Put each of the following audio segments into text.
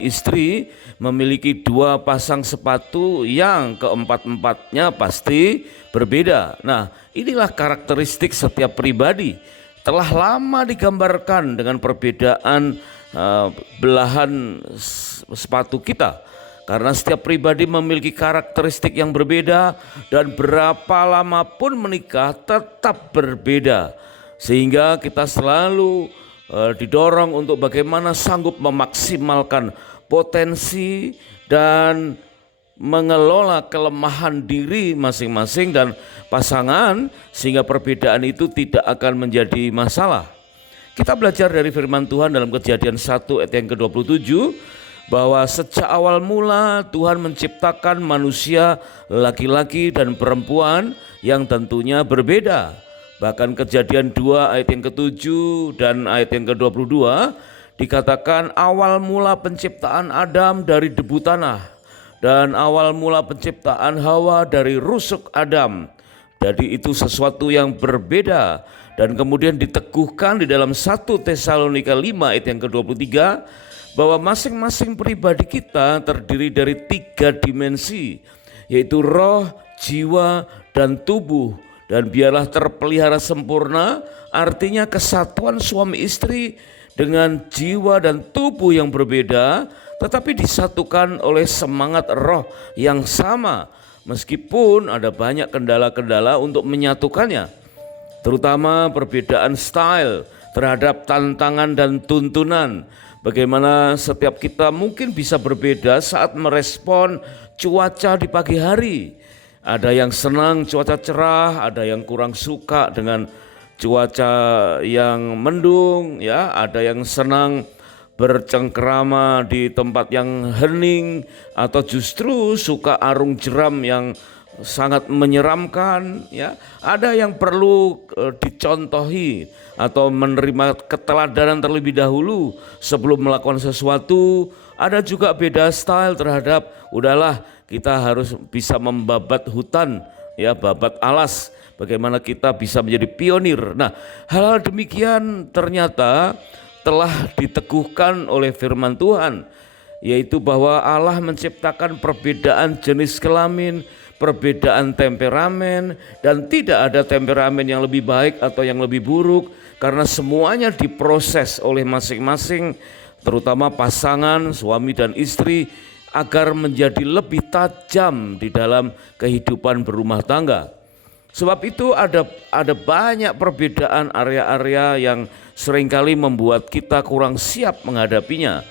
istri memiliki dua pasang sepatu yang keempat-empatnya pasti berbeda. Nah, inilah karakteristik setiap pribadi. Telah lama digambarkan dengan perbedaan belahan sepatu kita. Karena setiap pribadi memiliki karakteristik yang berbeda dan berapa lama pun menikah tetap berbeda. Sehingga kita selalu didorong untuk bagaimana sanggup memaksimalkan potensi dan mengelola kelemahan diri masing-masing dan pasangan sehingga perbedaan itu tidak akan menjadi masalah. Kita belajar dari firman Tuhan dalam Kejadian 1 ayat yang ke-27 bahwa sejak awal mula Tuhan menciptakan manusia laki-laki dan perempuan yang tentunya berbeda. Bahkan Kejadian 2 ayat yang ke-7 dan ayat yang ke-22 dikatakan awal mula penciptaan Adam dari debu tanah dan awal mula penciptaan Hawa dari rusuk Adam. Jadi itu sesuatu yang berbeda dan kemudian diteguhkan di dalam 1 Tesalonika 5 ayat yang ke-23 bahwa masing-masing pribadi kita terdiri dari 3 dimensi yaitu roh, jiwa, dan tubuh. Dan biarlah terpelihara sempurna, artinya kesatuan suami istri dengan jiwa dan tubuh yang berbeda, tetapi disatukan oleh semangat roh yang sama. Meskipun ada banyak kendala-kendala untuk menyatukannya, terutama perbedaan style terhadap tantangan dan tuntunan. Bagaimana setiap kita mungkin bisa berbeda saat merespon cuaca di pagi hari. Ada yang senang cuaca cerah, ada yang kurang suka dengan cuaca yang mendung, ya, ada yang senang bercengkrama di tempat yang hening atau justru suka arung jeram yang sangat menyeramkan, ya. Ada yang perlu dicontohi atau menerima keteladanan terlebih dahulu sebelum melakukan sesuatu. Ada juga beda style terhadap udahlah kita harus bisa membabat hutan, ya, babat alas. Bagaimana kita bisa menjadi pionir. Nah, hal-hal demikian ternyata telah diteguhkan oleh firman Tuhan, yaitu bahwa Allah menciptakan perbedaan jenis kelamin, perbedaan temperamen, dan tidak ada temperamen yang lebih baik atau yang lebih buruk, karena semuanya diproses oleh masing-masing, terutama pasangan suami dan istri, agar menjadi lebih tajam di dalam kehidupan berumah tangga. Sebab itu ada banyak perbedaan area-area yang seringkali membuat kita kurang siap menghadapinya.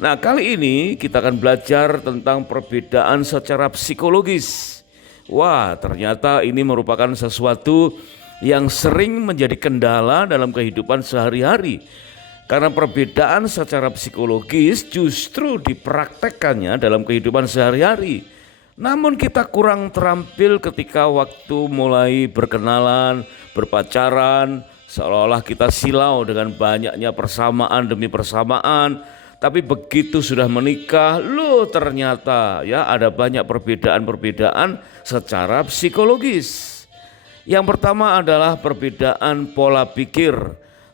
Nah, kali ini kita akan belajar tentang perbedaan secara psikologis. Wah, ternyata ini merupakan sesuatu yang sering menjadi kendala dalam kehidupan sehari-hari. Karena perbedaan secara psikologis justru dipraktekkannya dalam kehidupan sehari-hari. Namun kita kurang terampil ketika waktu mulai berkenalan, berpacaran, seolah-olah kita silau dengan banyaknya persamaan demi persamaan. Tapi begitu sudah menikah, ternyata ya ada banyak perbedaan-perbedaan secara psikologis. Yang pertama adalah perbedaan pola pikir.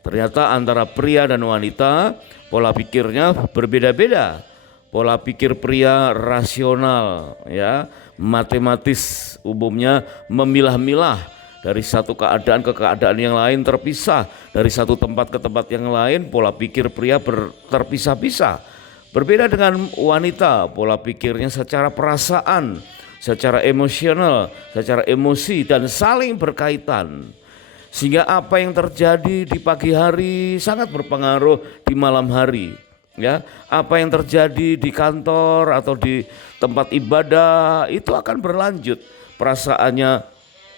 Ternyata antara pria dan wanita pola pikirnya berbeda-beda. Pola pikir pria rasional, ya, matematis, umumnya memilah-milah dari satu keadaan ke keadaan yang lain, terpisah dari satu tempat ke tempat yang lain. Pola pikir pria terpisah-pisah. Berbeda dengan wanita, pola pikirnya secara perasaan, secara emosional, secara emosi, dan saling berkaitan. Sehingga apa yang terjadi di pagi hari sangat berpengaruh di malam hari. Ya, apa yang terjadi di kantor atau di tempat ibadah itu akan berlanjut. Perasaannya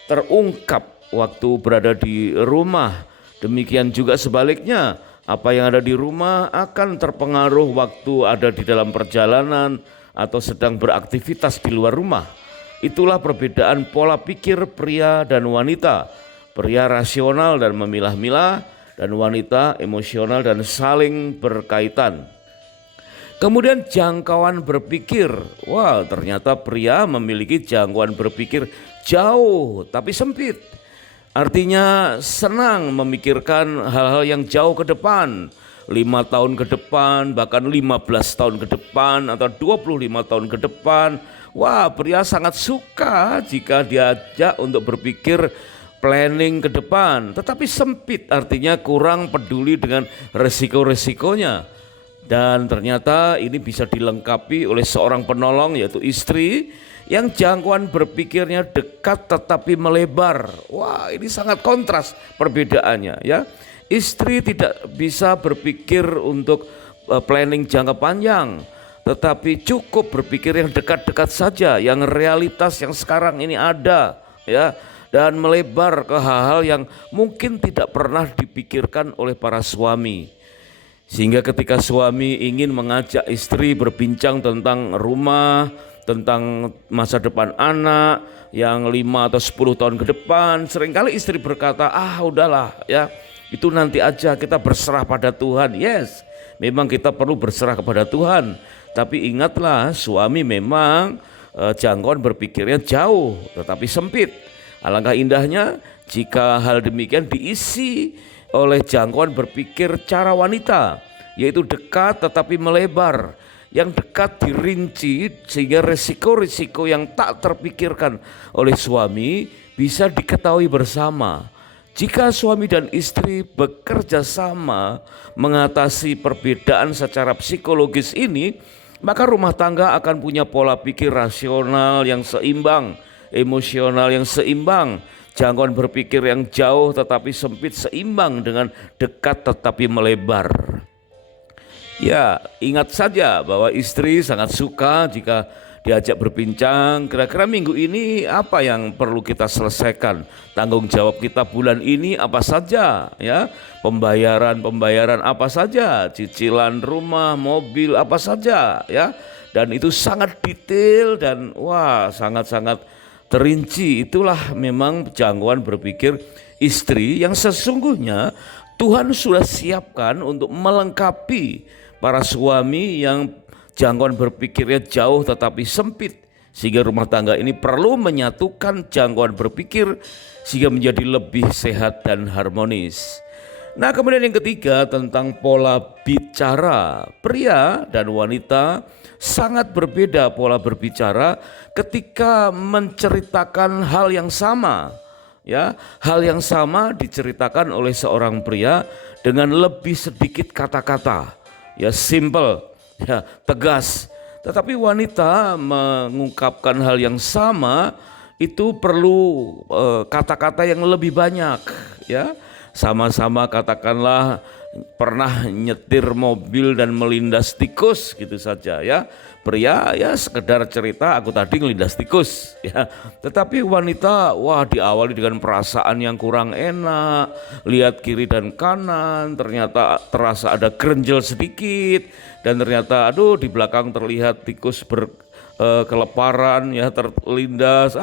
terungkap waktu berada di rumah. Demikian juga sebaliknya, apa yang ada di rumah akan terpengaruh waktu ada di dalam perjalanan atau sedang beraktivitas di luar rumah. Itulah perbedaan pola pikir pria dan wanita. Pria rasional dan memilah-milah, dan wanita emosional dan saling berkaitan. Kemudian jangkauan berpikir. Wah, ternyata pria memiliki jangkauan berpikir jauh tapi sempit. Artinya senang memikirkan hal-hal yang jauh ke depan, 5 tahun ke depan, bahkan 15 tahun ke depan atau 25 tahun ke depan. Wah, pria sangat suka jika diajak untuk berpikir planning ke depan, tetapi sempit artinya kurang peduli dengan resiko-resikonya. Dan ternyata ini bisa dilengkapi oleh seorang penolong yaitu istri yang jangkauan berpikirnya dekat tetapi melebar. Wah, ini sangat kontras perbedaannya ya. Istri tidak bisa berpikir untuk planning jangka panjang, tetapi cukup berpikir yang dekat-dekat saja, yang realitas yang sekarang ini ada ya, dan melebar ke hal-hal yang mungkin tidak pernah dipikirkan oleh para suami. Sehingga ketika suami ingin mengajak istri berbincang tentang rumah, tentang masa depan anak yang 5 atau 10 tahun ke depan, seringkali istri berkata, udahlah ya, itu nanti aja, kita berserah pada Tuhan. Yes, memang kita perlu berserah kepada Tuhan, tapi ingatlah suami memang jangkauan berpikirnya jauh tetapi sempit. Alangkah indahnya jika hal demikian diisi oleh jangkauan berpikir cara wanita, yaitu dekat tetapi melebar. Yang dekat dirinci sehingga resiko-resiko yang tak terpikirkan oleh suami bisa diketahui bersama. Jika suami dan istri bekerja sama mengatasi perbedaan secara psikologis ini, maka rumah tangga akan punya pola pikir rasional yang seimbang, emosional yang seimbang, jangkauan berpikir yang jauh tetapi sempit seimbang dengan dekat tetapi melebar. Ya, ingat saja bahwa istri sangat suka jika diajak berbincang, kira-kira minggu ini apa yang perlu kita selesaikan, tanggung jawab kita bulan ini apa saja ya, pembayaran apa saja, cicilan rumah, mobil apa saja ya, dan itu sangat detail dan wah sangat-sangat terinci. Itulah memang jangkauan berpikir istri yang sesungguhnya Tuhan sudah siapkan untuk melengkapi para suami yang jangkauan berpikirnya jauh tetapi sempit, sehingga rumah tangga ini perlu menyatukan jangkauan berpikir sehingga menjadi lebih sehat dan harmonis. Nah, kemudian yang ketiga tentang pola bicara. Pria dan wanita sangat berbeda pola berbicara ketika menceritakan hal yang sama. Ya, hal yang sama diceritakan oleh seorang pria dengan lebih sedikit kata-kata. Ya, simple, ya, tegas. Tetapi wanita mengungkapkan hal yang sama itu perlu kata-kata yang lebih banyak ya. Sama-sama katakanlah pernah nyetir mobil dan melindas tikus gitu saja ya. Pria ya sekedar cerita, aku tadi ngelindas tikus ya. Tetapi wanita wah diawali dengan perasaan yang kurang enak, lihat kiri dan kanan, ternyata terasa ada gerenjel sedikit, dan ternyata aduh di belakang terlihat tikus berkeleparan ya, terlindas.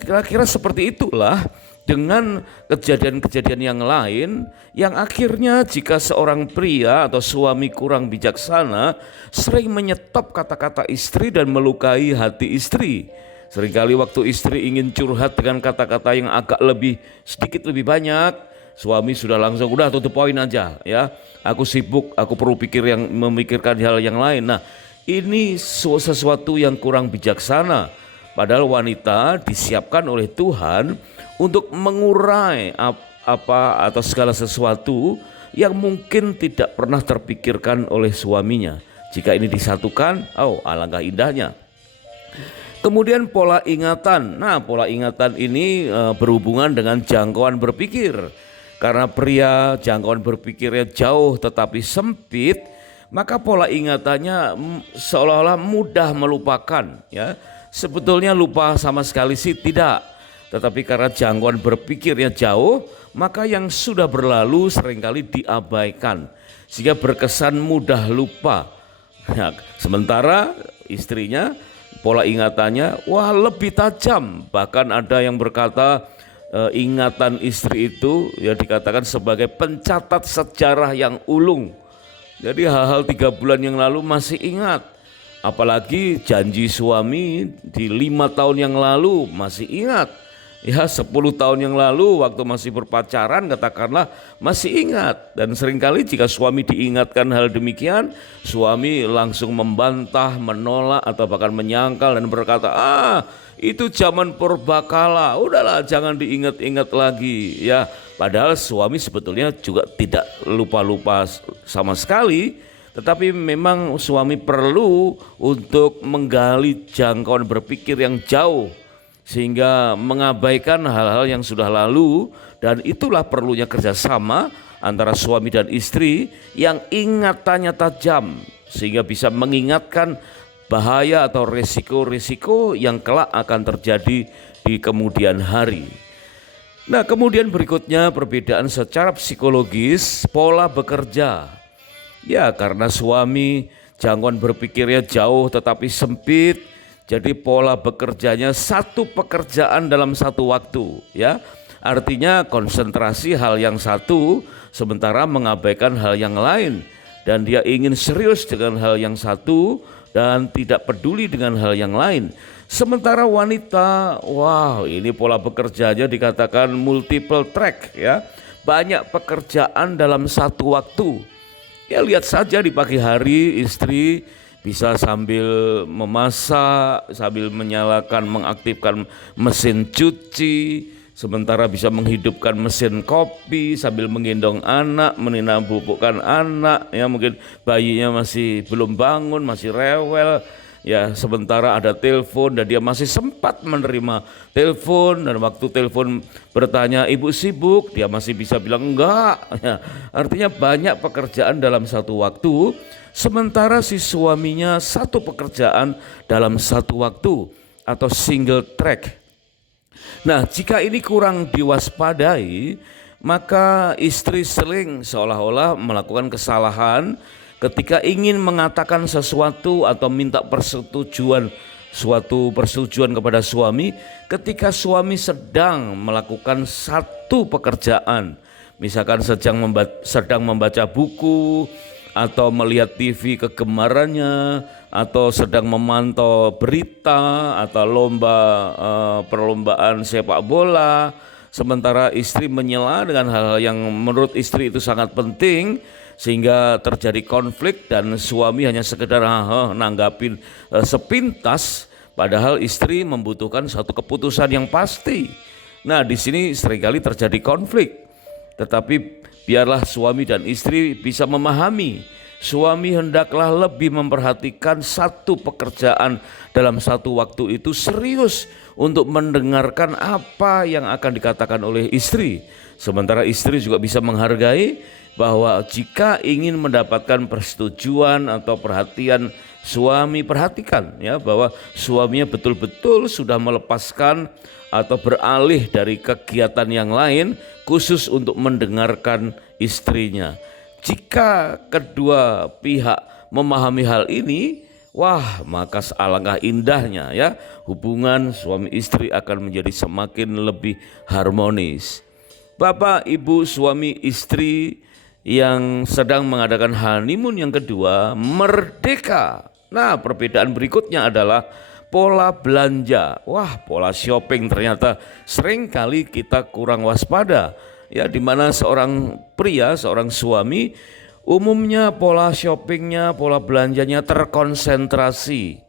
Kira-kira seperti itulah dengan kejadian-kejadian yang lain yang akhirnya jika seorang pria atau suami kurang bijaksana sering menyetop kata-kata istri dan melukai hati istri. Seringkali waktu istri ingin curhat dengan kata-kata yang agak sedikit lebih banyak, suami sudah langsung udah tutup poin aja ya. Aku sibuk, aku perlu memikirkan hal yang lain. Nah, ini sesuatu yang kurang bijaksana. Padahal wanita disiapkan oleh Tuhan untuk mengurai apa atau segala sesuatu yang mungkin tidak pernah terpikirkan oleh suaminya. Jika ini disatukan, alangkah indahnya. Kemudian pola ingatan. Nah, pola ingatan ini berhubungan dengan jangkauan berpikir. Karena pria jangkauan berpikirnya jauh tetapi sempit, maka pola ingatannya seolah-olah mudah melupakan ya. Sebetulnya lupa sama sekali sih tidak, tetapi karena jangkauan berpikirnya jauh, maka yang sudah berlalu seringkali diabaikan sehingga berkesan mudah lupa. Nah, sementara istrinya pola ingatannya lebih tajam. Bahkan ada yang berkata ingatan istri itu ya dikatakan sebagai pencatat sejarah yang ulung. Jadi hal-hal 3 bulan yang lalu masih ingat. Apalagi janji suami di 5 tahun yang lalu masih ingat Ya 10 tahun yang lalu waktu masih berpacaran katakanlah masih ingat, dan seringkali jika suami diingatkan hal demikian, suami langsung membantah, menolak atau bahkan menyangkal dan berkata, itu zaman purbakala, udahlah jangan diingat-ingat lagi ya. Padahal suami sebetulnya juga tidak lupa-lupa sama sekali, tetapi memang suami perlu untuk menggali jangkauan berpikir yang jauh sehingga mengabaikan hal-hal yang sudah lalu, dan itulah perlunya kerjasama antara suami dan istri yang ingatannya tajam sehingga bisa mengingatkan bahaya atau resiko-resiko yang kelak akan terjadi di kemudian hari. Nah, kemudian berikutnya perbedaan secara psikologis pola bekerja. Ya, karena suami jangkauan berpikirnya jauh tetapi sempit, jadi pola bekerjanya satu pekerjaan dalam satu waktu ya. Artinya konsentrasi hal yang satu sementara mengabaikan hal yang lain, dan dia ingin serius dengan hal yang satu dan tidak peduli dengan hal yang lain. Sementara wanita, ini pola bekerjanya dikatakan multiple track ya. Banyak pekerjaan dalam satu waktu. Ya, lihat saja di pagi hari istri bisa sambil memasak, sambil menyalakan, mengaktifkan mesin cuci, sementara bisa menghidupkan mesin kopi, sambil menggendong anak, menabubukkan anak, ya mungkin bayinya masih belum bangun, masih rewel, ya sementara ada telepon dan dia masih sempat menerima telepon, dan waktu telepon bertanya ibu sibuk, dia masih bisa bilang enggak, ya, artinya banyak pekerjaan dalam satu waktu. Sementara si suaminya satu pekerjaan dalam satu waktu atau single track. Nah, jika ini kurang diwaspadai, maka istri sering seolah-olah melakukan kesalahan ketika ingin mengatakan sesuatu atau minta suatu persetujuan kepada suami ketika suami sedang melakukan satu pekerjaan. Misalkan sedang membaca buku, atau melihat TV kegemarannya, atau sedang memantau berita atau perlombaan sepak bola, sementara istri menyela dengan hal-hal yang menurut istri itu sangat penting, sehingga terjadi konflik dan suami hanya sekedar nanggapin sepintas, padahal istri membutuhkan satu keputusan yang pasti. Nah, di sini seringkali terjadi konflik, tetapi biarlah suami dan istri bisa memahami, suami hendaklah lebih memperhatikan satu pekerjaan dalam satu waktu itu serius untuk mendengarkan apa yang akan dikatakan oleh istri. Sementara istri juga bisa menghargai bahwa jika ingin mendapatkan persetujuan atau perhatian suami, perhatikan ya bahwa suaminya betul-betul sudah melepaskan atau beralih dari kegiatan yang lain khusus untuk mendengarkan istrinya. Jika kedua pihak memahami hal ini, maka alangkah indahnya ya hubungan suami istri akan menjadi semakin lebih harmonis. Bapak, ibu, suami, istri yang sedang mengadakan honeymoon yang kedua, merdeka. Nah, perbedaan berikutnya adalah pola belanja. Pola shopping ternyata sering kali kita kurang waspada. Ya, di mana seorang pria, seorang suami umumnya pola shoppingnya, pola belanjanya terkonsentrasi.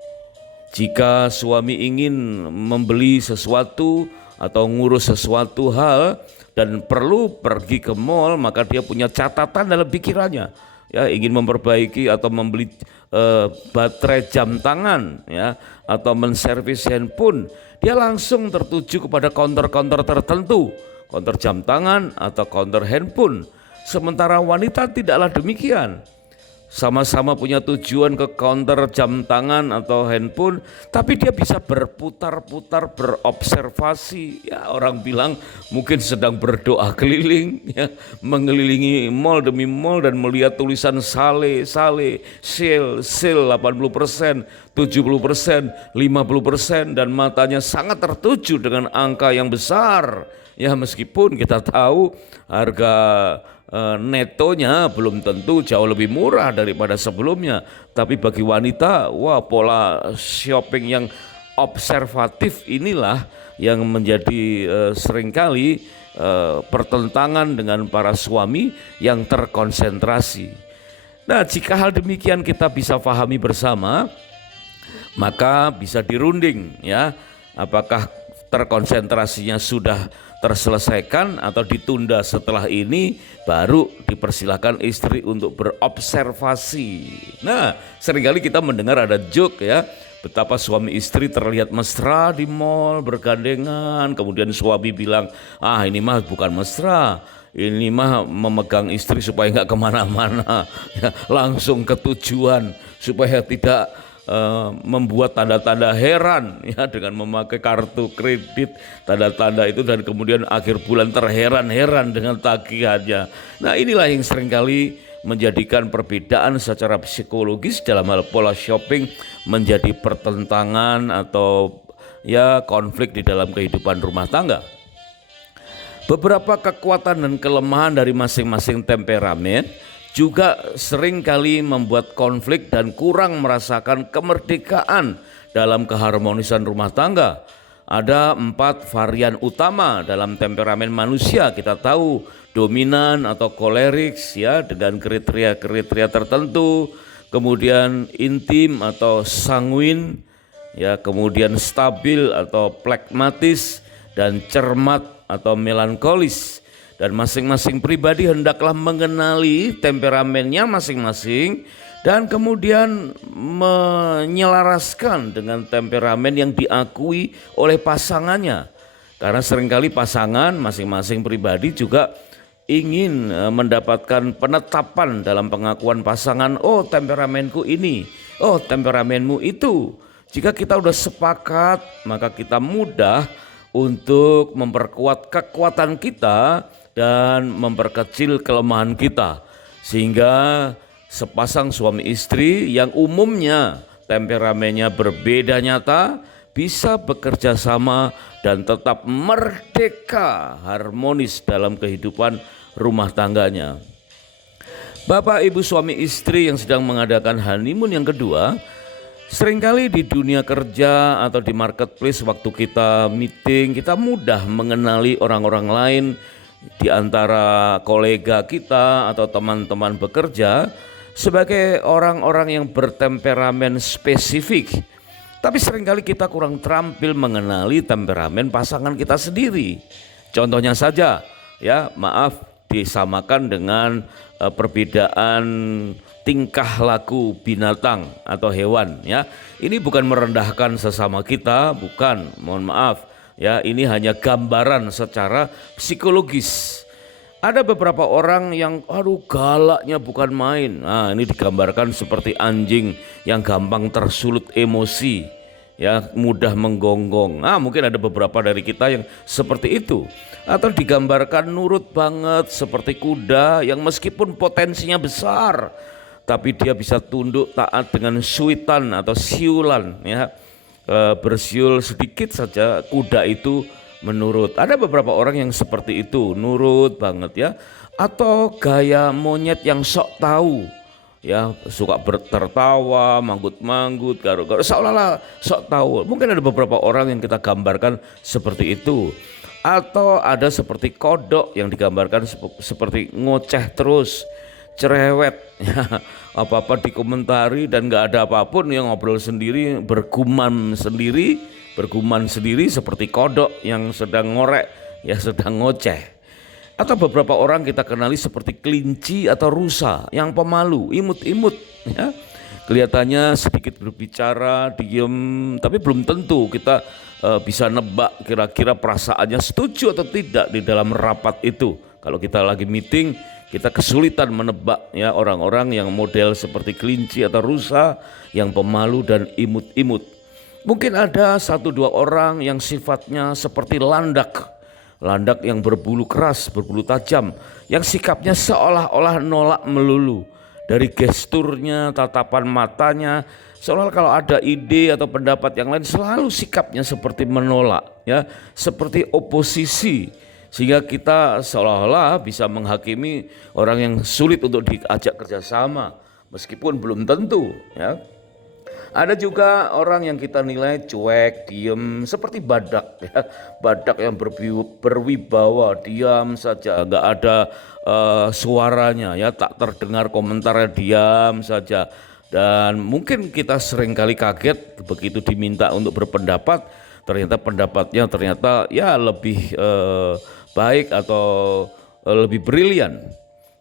Jika suami ingin membeli sesuatu atau ngurus sesuatu hal dan perlu pergi ke mall, maka dia punya catatan dalam pikirannya. Ya, ingin memperbaiki atau membeli baterai jam tangan ya, atau menservis handphone, dia langsung tertuju kepada counter-counter tertentu, counter jam tangan atau counter handphone. Sementara wanita tidaklah demikian. Sama-sama punya tujuan ke counter jam tangan atau handphone, tapi dia bisa berputar-putar, berobservasi. Ya, orang bilang mungkin sedang berdoa keliling, ya, mengelilingi mall demi mall dan melihat tulisan sale, sale, sale, 80%, 70%, 50%, dan matanya sangat tertuju dengan angka yang besar. Ya, meskipun kita tahu harga netonya belum tentu jauh lebih murah daripada sebelumnya, tapi bagi wanita pola shopping yang observatif inilah yang menjadi seringkali pertentangan dengan para suami yang terkonsentrasi. Nah, jika hal demikian kita bisa pahami bersama, maka bisa dirunding ya, apakah terkonsentrasinya sudah terselesaikan atau ditunda setelah ini, baru dipersilakan istri untuk berobservasi. Nah, seringkali kita mendengar ada joke ya, betapa suami istri terlihat mesra di mall bergandengan, kemudian suami bilang, ini mah bukan mesra, ini mah memegang istri supaya nggak kemana-mana, ya, langsung ke tujuan supaya tidak membuat tanda-tanda heran ya dengan memakai kartu kredit, tanda-tanda itu, dan kemudian akhir bulan terheran-heran dengan tagihannya. Nah, inilah yang seringkali menjadikan perbedaan secara psikologis dalam hal pola shopping menjadi pertentangan atau ya konflik di dalam kehidupan rumah tangga. Beberapa kekuatan dan kelemahan dari masing-masing temperamen juga sering kali membuat konflik dan kurang merasakan kemerdekaan dalam keharmonisan rumah tangga. Ada 4 varian utama dalam temperamen manusia. Kita tahu dominan atau kolerik ya dengan kriteria-kriteria tertentu, kemudian intim atau sanguin ya, kemudian stabil atau plekmatis, dan cermat atau melankolis. Dan masing-masing pribadi hendaklah mengenali temperamennya masing-masing dan kemudian menyelaraskan dengan temperamen yang diakui oleh pasangannya. Karena seringkali pasangan masing-masing pribadi juga ingin mendapatkan penetapan dalam pengakuan pasangan, oh temperamenku ini, oh temperamenmu itu. Jika kita sudah sepakat, maka kita mudah untuk memperkuat kekuatan kita dan memperkecil kelemahan kita, sehingga sepasang suami istri yang umumnya temperamennya berbeda nyata bisa bekerja sama dan tetap merdeka harmonis dalam kehidupan rumah tangganya. Bapak ibu suami istri yang sedang mengadakan honeymoon yang kedua, seringkali di dunia kerja atau di marketplace waktu kita meeting, kita mudah mengenali orang-orang lain di antara kolega kita atau teman-teman bekerja sebagai orang-orang yang bertemperamen spesifik. Tapi seringkali kita kurang terampil mengenali temperamen pasangan kita sendiri. Contohnya saja ya, maaf, disamakan dengan perbedaan tingkah laku binatang atau hewan ya. Ini bukan merendahkan sesama kita, bukan, mohon maaf. Ya, ini hanya gambaran secara psikologis. Ada beberapa orang yang galaknya bukan main. Nah, ini digambarkan seperti anjing yang gampang tersulut emosi, ya, mudah menggonggong. Mungkin ada beberapa dari kita yang seperti itu. Atau digambarkan nurut banget seperti kuda yang meskipun potensinya besar, tapi dia bisa tunduk taat dengan suitan atau siulan ya. Bersiul sedikit saja kuda itu menurut. Ada beberapa orang yang seperti itu, nurut banget ya. Atau gaya monyet yang sok tahu ya, suka tertawa, manggut-manggut, garuk-garuk, seolah-olah sok tahu. Mungkin ada beberapa orang yang kita gambarkan seperti itu. Atau ada seperti kodok yang digambarkan seperti ngoceh terus, cerewet ya, apa-apa dikomentari dan gak ada apapun, yang ngobrol sendiri, bergumam sendiri seperti kodok yang sedang ngorek ya, sedang ngoceh. Atau beberapa orang kita kenali seperti kelinci atau rusa yang pemalu, imut-imut ya. Kelihatannya sedikit berbicara, diem, tapi belum tentu kita bisa nebak kira-kira perasaannya setuju atau tidak di dalam rapat itu. Kalau kita lagi meeting, kita kesulitan menebak ya orang-orang yang model seperti kelinci atau rusa yang pemalu dan imut-imut. Mungkin ada 1-2 orang yang sifatnya seperti landak yang berbulu keras, berbulu tajam, yang sikapnya seolah-olah nolak melulu. Dari gesturnya, tatapan matanya, seolah kalau ada ide atau pendapat yang lain selalu sikapnya seperti menolak ya, seperti oposisi. Sehingga kita seolah-olah bisa menghakimi orang yang sulit untuk diajak kerjasama, meskipun belum tentu ya. Ada juga orang yang kita nilai cuek, diem, seperti badak ya. Badak yang berwibawa, diam saja, nggak ada suaranya ya, tak terdengar komentarnya, diam saja. Dan mungkin kita seringkali kaget begitu diminta untuk berpendapat, ternyata pendapatnya ternyata ya lebih baik atau lebih brilian.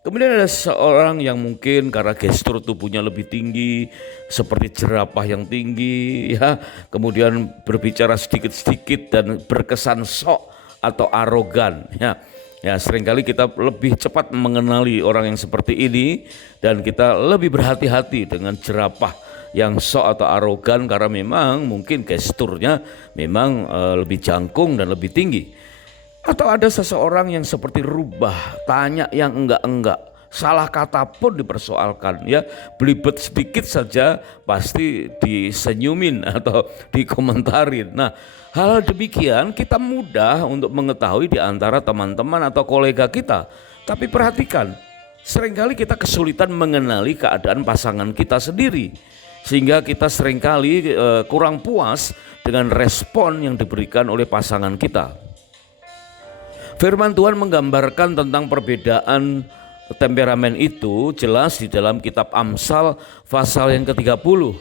Kemudian ada seorang yang mungkin karena gestur tubuhnya lebih tinggi, seperti jerapah yang tinggi, ya, kemudian berbicara sedikit-sedikit dan berkesan sok atau arogan, ya. Ya, seringkali kita lebih cepat mengenali orang yang seperti ini dan kita lebih berhati-hati dengan jerapah yang sok atau arogan karena memang mungkin gesturnya memang lebih jangkung dan lebih tinggi. Atau ada seseorang yang seperti rubah, tanya yang enggak-enggak, salah kata pun dipersoalkan ya, belibet sedikit saja pasti disenyumin atau dikomentarin. Nah, hal demikian kita mudah untuk mengetahui di antara teman-teman atau kolega kita. Tapi perhatikan, seringkali kita kesulitan mengenali keadaan pasangan kita sendiri, sehingga kita seringkali kurang puas dengan respon yang diberikan oleh pasangan kita. Firman Tuhan menggambarkan tentang perbedaan temperamen itu jelas di dalam kitab Amsal pasal yang ke-30.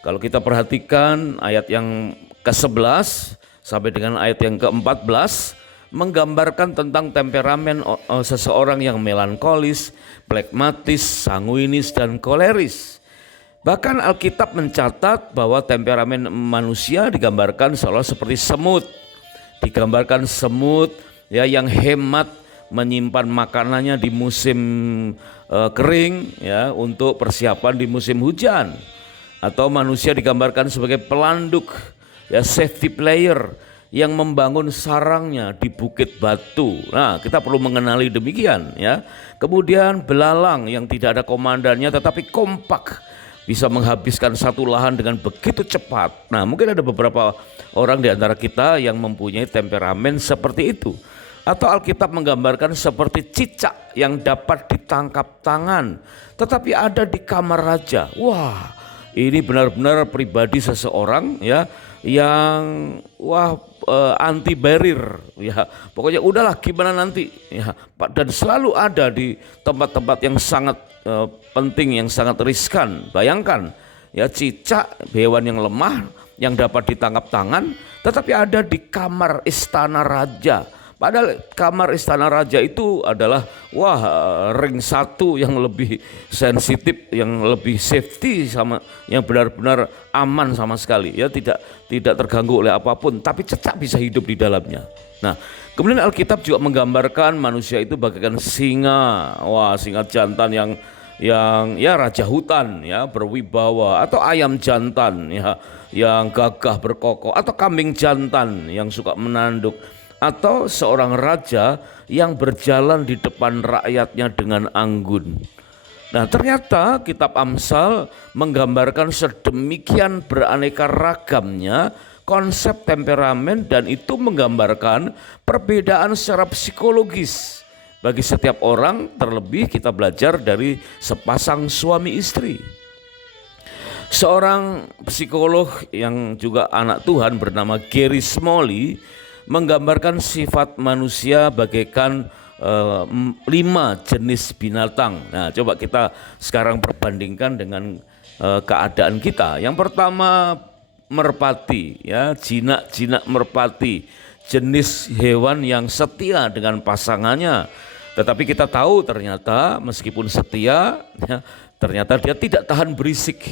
Kalau kita perhatikan ayat yang ke-11 sampai dengan ayat yang ke-14 menggambarkan tentang temperamen seseorang yang melankolis, plekmatis, sanguinis, dan koleris. Bahkan Alkitab mencatat bahwa temperamen manusia digambarkan seolah seperti semut. Digambarkan semut ya yang hemat menyimpan makanannya di musim kering ya untuk persiapan di musim hujan. Atau manusia digambarkan sebagai pelanduk ya, safety player yang membangun sarangnya di bukit batu. Nah, kita perlu mengenali demikian ya. Kemudian belalang yang tidak ada komandannya tetapi kompak, bisa menghabiskan satu lahan dengan begitu cepat. Nah, mungkin ada beberapa orang di antara kita yang mempunyai temperamen seperti itu. Atau Alkitab menggambarkan seperti cicak yang dapat ditangkap tangan tetapi ada di kamar raja. Wah, ini benar-benar pribadi seseorang ya yang anti barrier ya. Pokoknya udahlah gimana nanti ya, dan selalu ada di tempat-tempat yang sangat penting, yang sangat riskan. Bayangkan ya, cicak, hewan yang lemah yang dapat ditangkap tangan tetapi ada di kamar istana raja. Padahal kamar istana raja itu adalah ring satu yang lebih sensitif, yang lebih safety, sama yang benar-benar aman sama sekali ya, tidak terganggu oleh apapun, tapi cicak bisa hidup di dalamnya. Nah, kemudian Alkitab juga menggambarkan manusia itu bagaikan singa. Singa jantan yang ya raja hutan ya, berwibawa, atau ayam jantan ya yang gagah berkokok, atau kambing jantan yang suka menanduk, atau seorang raja yang berjalan di depan rakyatnya dengan anggun. Nah, ternyata kitab Amsal menggambarkan sedemikian beraneka ragamnya konsep temperamen, dan itu menggambarkan perbedaan secara psikologis bagi setiap orang. Terlebih kita belajar dari sepasang suami istri. Seorang psikolog yang juga anak Tuhan bernama Gary Smalley menggambarkan sifat manusia bagaikan 5 jenis binatang. Nah, coba kita sekarang perbandingkan dengan keadaan kita. Yang pertama, merpati ya, jinak-jinak merpati, jenis hewan yang setia dengan pasangannya. Tetapi kita tahu ternyata meskipun setia ya, ternyata dia tidak tahan berisik.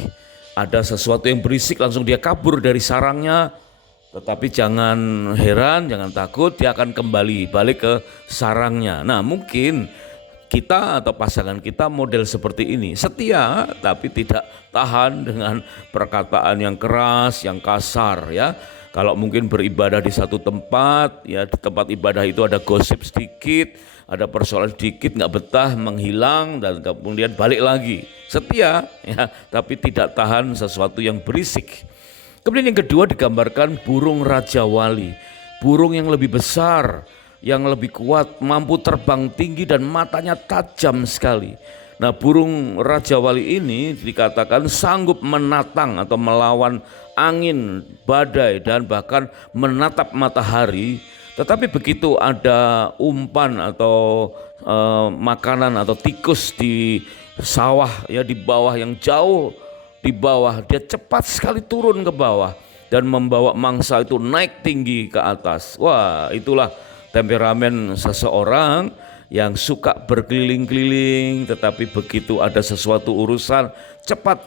Ada sesuatu yang berisik langsung dia kabur dari sarangnya. Tetapi jangan heran, jangan takut, dia akan kembali balik ke sarangnya. Nah, mungkin kita atau pasangan kita model seperti ini, setia tapi tidak tahan dengan perkataan yang keras, yang kasar ya. Kalau mungkin beribadah di satu tempat ya, di tempat ibadah itu ada gosip sedikit, ada persoalan sedikit, nggak betah, menghilang dan kemudian balik lagi. Setia ya, tapi tidak tahan sesuatu yang berisik. Kemudian yang kedua digambarkan burung raja wali, burung yang lebih besar, yang lebih kuat, mampu terbang tinggi dan matanya tajam sekali. Nah, burung Raja Wali ini dikatakan sanggup menatang atau melawan angin, badai, dan bahkan menatap matahari. Tetapi begitu ada umpan atau makanan atau tikus di sawah ya, di bawah yang jauh di bawah, dia cepat sekali turun ke bawah dan membawa mangsa itu naik tinggi ke atas. Wah, itulah temperamen seseorang yang suka berkeliling-keliling, tetapi begitu ada sesuatu urusan cepat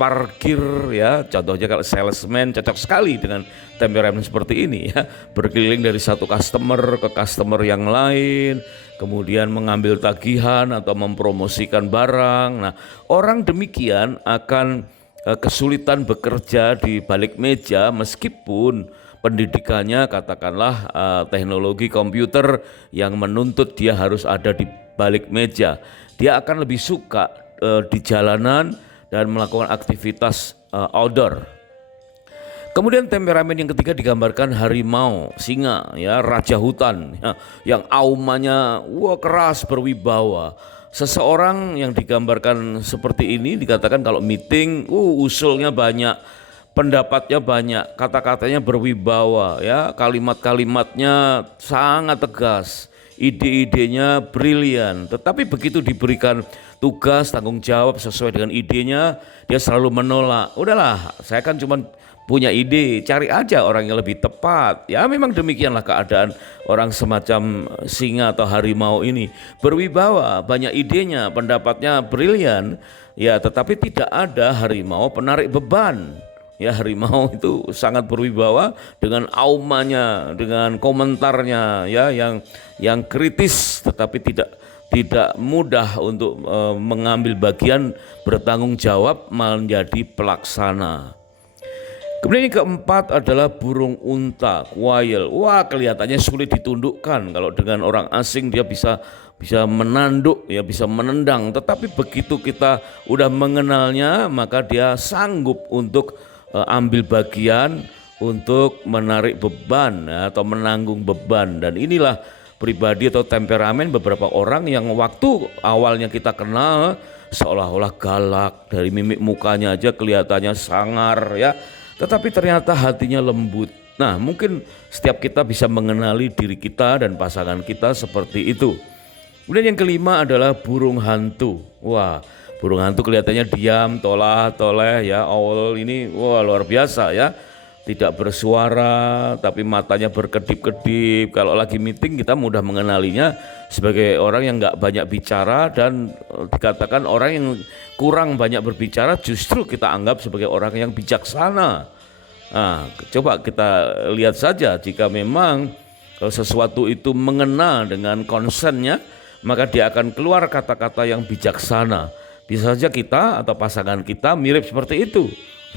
parkir ya. Contohnya kalau salesman cocok sekali dengan temperamen seperti ini ya, berkeliling dari satu customer ke customer yang lain, kemudian mengambil tagihan atau mempromosikan barang. Nah, orang demikian akan kesulitan bekerja di balik meja meskipun pendidikannya katakanlah teknologi komputer yang menuntut dia harus ada di balik meja. Dia akan lebih suka di jalanan dan melakukan aktivitas outdoor. Kemudian temperamen yang ketiga digambarkan harimau, singa ya, raja hutan ya, yang aumannya keras berwibawa. Seseorang yang digambarkan seperti ini dikatakan kalau meeting usulnya banyak, pendapatnya banyak, kata-katanya berwibawa ya, kalimat-kalimatnya sangat tegas, ide-idenya brilian. Tetapi begitu diberikan tugas, tanggung jawab sesuai dengan idenya, dia selalu menolak. Udahlah, saya kan cuma punya ide, cari aja orang yang lebih tepat. Ya memang demikianlah keadaan orang semacam singa atau harimau ini. Berwibawa, banyak idenya, pendapatnya brilian. Ya tetapi tidak ada harimau penarik beban. Ya harimau itu sangat berwibawa dengan aumannya, dengan komentarnya ya yang kritis, tetapi tidak mudah untuk mengambil bagian, bertanggung jawab, menjadi pelaksana. Kemudian yang keempat adalah burung unta, quail. Wah, kelihatannya sulit ditundukkan. Kalau dengan orang asing dia bisa menanduk, ya bisa menendang. Tetapi begitu kita udah mengenalnya, maka dia sanggup untuk ambil bagian untuk menarik beban ya, atau menanggung beban. Dan inilah pribadi atau temperamen beberapa orang yang waktu awalnya kita kenal seolah-olah galak, dari mimik mukanya aja kelihatannya sangar ya. Tetapi ternyata hatinya lembut. Nah, mungkin setiap kita bisa mengenali diri kita dan pasangan kita seperti itu. Kemudian yang kelima adalah burung hantu. Wah, burung hantu kelihatannya diam, toleh ya. Owl ini wah luar biasa ya. Tidak bersuara tapi matanya berkedip-kedip. Kalau lagi meeting kita mudah mengenalinya sebagai orang yang enggak banyak bicara, dan dikatakan orang yang kurang banyak berbicara justru kita anggap sebagai orang yang bijaksana. Nah, coba kita lihat saja, jika memang sesuatu itu mengena dengan konsennya, maka dia akan keluar kata-kata yang bijaksana. Bisa saja kita atau pasangan kita mirip seperti itu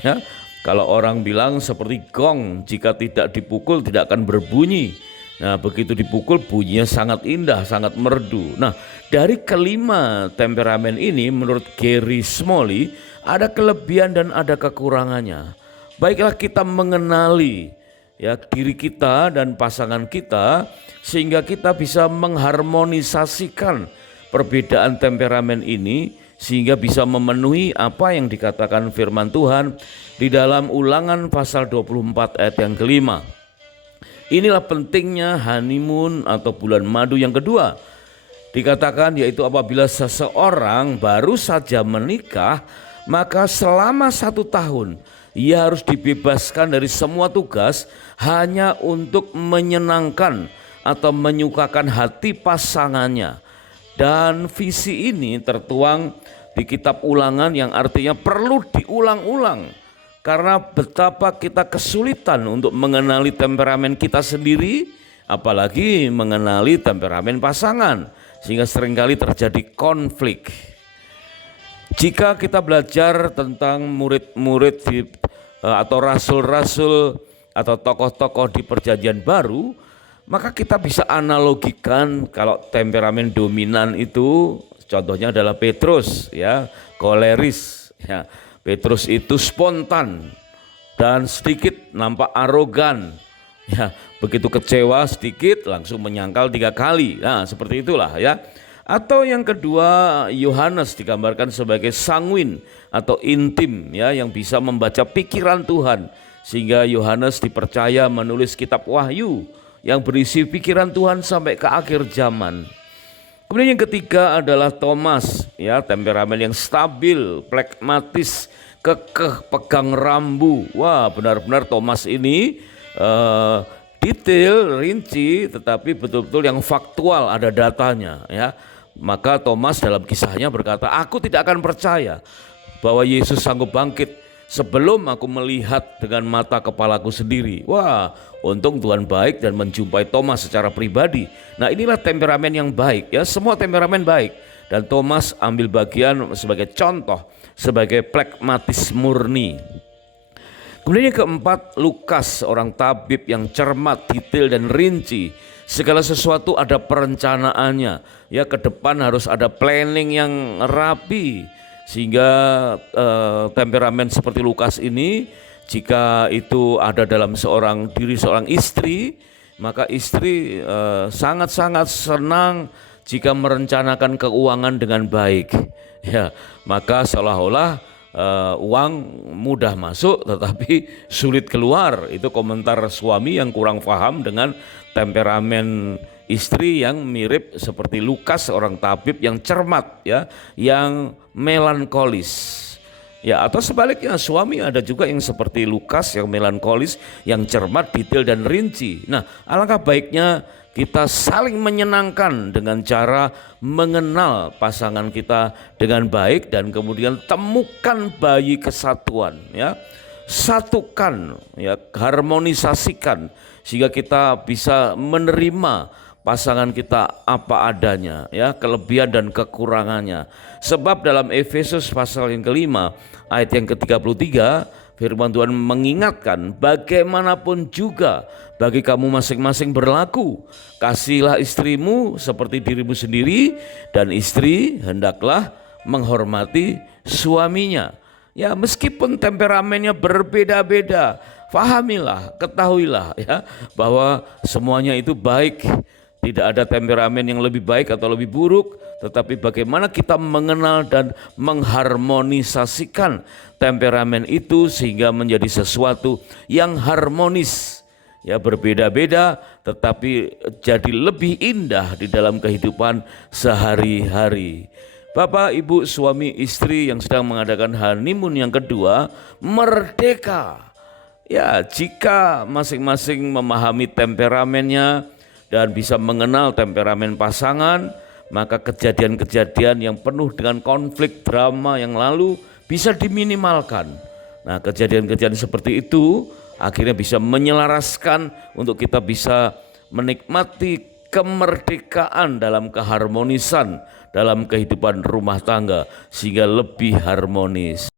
ya. Kalau orang bilang seperti gong, jika tidak dipukul tidak akan berbunyi. Nah, begitu dipukul bunyinya sangat indah, sangat merdu. Nah, dari kelima temperamen ini menurut Gary Smalley ada kelebihan dan ada kekurangannya. Baiklah kita mengenali ya diri kita dan pasangan kita sehingga kita bisa mengharmonisasikan perbedaan temperamen ini sehingga bisa memenuhi apa yang dikatakan firman Tuhan di dalam Ulangan pasal 24 ayat yang kelima. Inilah pentingnya honeymoon atau bulan madu yang kedua. Dikatakan yaitu apabila seseorang baru saja menikah, maka selama 1 tahun ia harus dibebaskan dari semua tugas hanya untuk menyenangkan atau menyukakan hati pasangannya. Dan visi ini tertuang di kitab Ulangan yang artinya perlu diulang-ulang. Karena betapa kita kesulitan untuk mengenali temperamen kita sendiri, apalagi mengenali temperamen pasangan, sehingga seringkali terjadi konflik. Jika kita belajar tentang murid-murid atau rasul-rasul atau tokoh-tokoh di Perjanjian Baru, maka kita bisa analogikan kalau temperamen dominan itu contohnya adalah Petrus ya, koleris ya. Petrus itu spontan dan sedikit nampak arogan ya, begitu kecewa sedikit langsung menyangkal 3 kali. Nah, seperti itulah ya. Atau yang kedua, Yohanes digambarkan sebagai sanguin atau intim ya, yang bisa membaca pikiran Tuhan, sehingga Yohanes dipercaya menulis kitab Wahyu yang berisi pikiran Tuhan sampai ke akhir zaman. Kemudian yang ketiga adalah Thomas ya, temperamen yang stabil, pragmatis, kekeh, pegang rambu. Wah, benar-benar Thomas ini detail, rinci, tetapi betul-betul yang faktual, ada datanya ya. Maka Thomas dalam kisahnya berkata, aku tidak akan percaya bahwa Yesus sanggup bangkit sebelum aku melihat dengan mata kepalaku sendiri. Wah, untung Tuhan baik dan menjumpai Thomas secara pribadi. Nah, inilah temperamen yang baik ya, semua temperamen baik. Dan Thomas ambil bagian sebagai contoh, sebagai pragmatis murni. Kemudian yang keempat, Lukas, orang tabib yang cermat, detail dan rinci. Segala sesuatu ada perencanaannya. Ya, ke depan harus ada planning yang rapi. Sehingga temperamen seperti Lukas ini, jika itu ada dalam diri seorang istri, maka istri sangat-sangat senang jika merencanakan keuangan dengan baik. Ya, maka seolah-olah uang mudah masuk tetapi sulit keluar. Itu komentar suami yang kurang paham dengan temperamen istri yang mirip seperti Lukas, orang tabib yang cermat ya, yang melankolis. Ya, atau sebaliknya suami ada juga yang seperti Lukas yang melankolis, yang cermat, detail dan rinci. Nah, alangkah baiknya kita saling menyenangkan dengan cara mengenal pasangan kita dengan baik dan kemudian temukan bayi kesatuan ya. Satukan ya, harmonisasikan sehingga kita bisa menerima pasangan kita apa adanya ya, kelebihan dan kekurangannya. Sebab dalam Efesus pasal yang kelima ayat yang ke-33 firman Tuhan mengingatkan, bagaimanapun juga bagi kamu masing-masing berlaku, kasihilah istrimu seperti dirimu sendiri, dan istri hendaklah menghormati suaminya. Ya, meskipun temperamennya berbeda-beda, fahamilah, ketahuilah ya, bahwa semuanya itu baik. Tidak ada temperamen yang lebih baik atau lebih buruk, tetapi bagaimana kita mengenal dan mengharmonisasikan temperamen itu sehingga menjadi sesuatu yang harmonis. Ya, berbeda-beda tetapi jadi lebih indah di dalam kehidupan sehari-hari. Bapak, Ibu, suami, istri yang sedang mengadakan honeymoon yang kedua, merdeka. Ya, jika masing-masing memahami temperamennya dan bisa mengenal temperamen pasangan, maka kejadian-kejadian yang penuh dengan konflik, drama yang lalu bisa diminimalkan. Nah, kejadian-kejadian seperti itu akhirnya bisa menyelaraskan untuk kita bisa menikmati kemerdekaan dalam keharmonisan dalam kehidupan rumah tangga sehingga lebih harmonis.